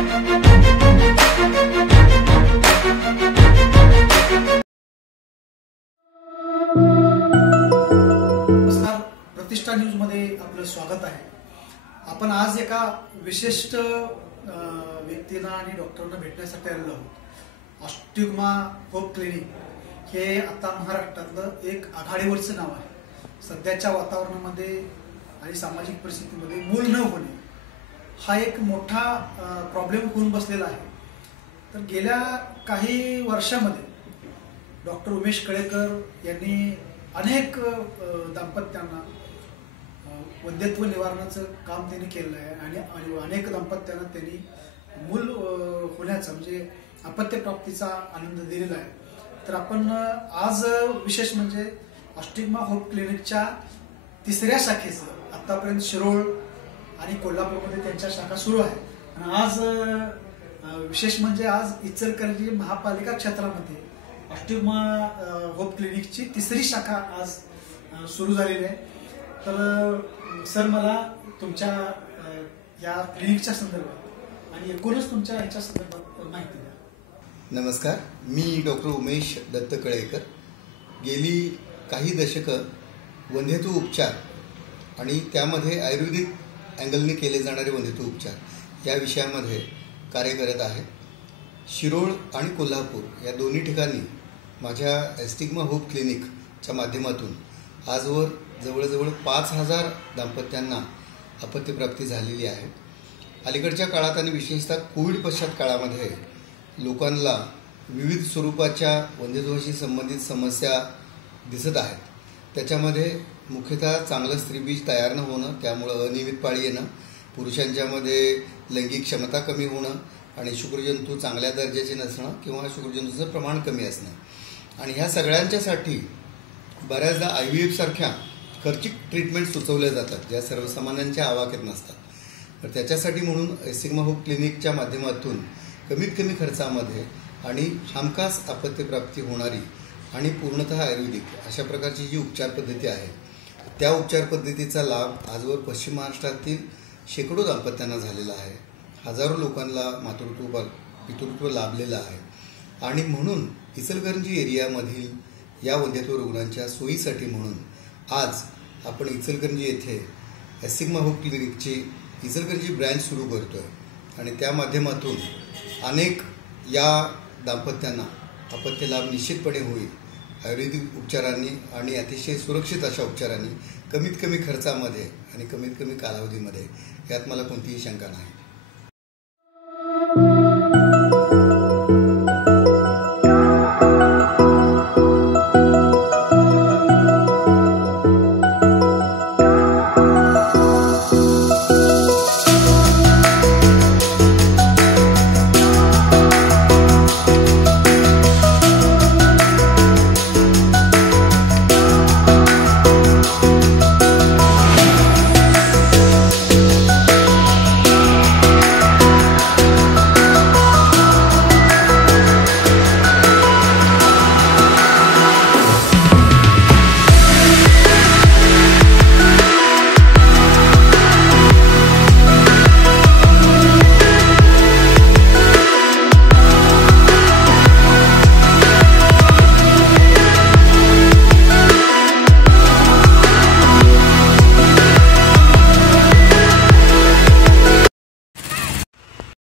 प्रतिष्ठा न्यूज मध्ये आपलं स्वागत आहे। आपण आज एका विशिष्ट व्यक्तींना आणि डॉक्टरांना भेटण्यासाठी आलेलो आहोत। ऑस्टिग्मा होप क्लिनिक हे आता महाराष्ट्रातलं एक आघाडीवरचं नाव आहे। सध्याच्या वातावरणामध्ये आणि सामाजिक परिस्थितीमध्ये मूल न होणे हा एक मोठा प्रॉब्लेम होऊन बसलेला आहे। तर गेल्या काही वर्षांमध्ये डॉक्टर उमेश कळेकर यांनी अनेक दाम्पत्यांना वंध्यत्व निवारणाचं काम त्यांनी केलं आहे आणि अनेक दाम्पत्यांना त्यांनी मूल होण्याचा म्हणजे अपत्यप्राप्तीचा आनंद दिलेला आहे। तर आपण आज विशेष म्हणजे ऑस्टिग्मा होप क्लिनिकच्या तिसऱ्या शाखेचं आतापर्यंत शिरोळ आणि कोल्हापूरमध्ये त्यांच्या शाखा सुरू आहे आणि आज विशेष म्हणजे आज इचलकरंजी महापालिका क्षेत्रामध्ये ऑस्टिग्मा होप क्लिनिकची तिसरी शाखा आज सुरू झालेली आहे। तर सर मला तुमच्या या क्लिनिकच्या संदर्भात आणि एकूणच तुमच्या ह्याच्या संदर्भात माहिती द्या। नमस्कार, मी डॉक्टर उमेश दत्त कळेकर। गेली काही दशकं वंध्यत्व उपचार आणि त्यामध्ये आयुर्वेदिक अँगलने केले जाणारे वंध्यत्व उपचार या विषयामध्ये कार्य करत आहे। शिरोळ आणि कोल्हापूर या दोन्ही ठिकाणी माझ्या ऑस्टिग्मा होप क्लिनिकच्या माध्यमातून आजवर जवळजवळ 5000 दाम्पत्यांना अपत्यप्राप्ती झालेली आहे। अलीकडच्या काळात आणि विशेषतः कोविड पश्चात काळामध्ये लोकांना विविध स्वरूपाच्या वंध्यत्वाशी संबंधित समस्या दिसत आहेत। त्याच्यामध्ये मुख्यतः चांगलं स्त्रीबीज तयार न होणं, त्यामुळं अनियमित पाळी येणं, पुरुषांच्यामध्ये लैंगिक क्षमता कमी होणं आणि शुक्रजंतू चांगल्या दर्जाचे नसणं किंवा शुक्रजंतूचं प्रमाण कमी असणं आणि ह्या सगळ्यांच्यासाठी बऱ्याचदा IVF सारख्या खर्चिक ट्रीटमेंट सुचवल्या जातात ज्या सर्वसामान्यांच्या आवाक्यात नसतात। तर त्याच्यासाठी म्हणून ऑस्टिग्मा होप क्लिनिकच्या माध्यमातून कमीत कमी खर्चामध्ये आणि हमखास अपत्यप्राप्ती होणारी आणि पूर्णतः आयुर्वेदिक अशा प्रकारची जी उपचार पद्धती आहे त्या उपचार पद्धतीचा लाभ आजवर पश्चिम महाराष्ट्रातील शेकडो दाम्पत्यांना झालेला आहे। हजारो लोकांना पितृत्व लाभलेलं आहे आणि म्हणून इचलकरंजी एरियामधील या वंध्यत्व रुग्णांच्या सोयीसाठी म्हणून आज आपण इचलकरंजी येथे ऑस्टिग्मा होप क्लिनिकची इचलकरंजी ब्रँच सुरू करतोय आणि त्या माध्यमातून अनेक या दाम्पत्यांना अपत्य लाभ निश्चितपणे होईल। आयुर्वेदिक उपचारांनी आणि अतिशय सुरक्षित अशा उपचारांनी कमीत कमी खर्चामध्ये आणि कमीत कमी कालावधीमध्ये यात मला कोणतीही शंका नाही।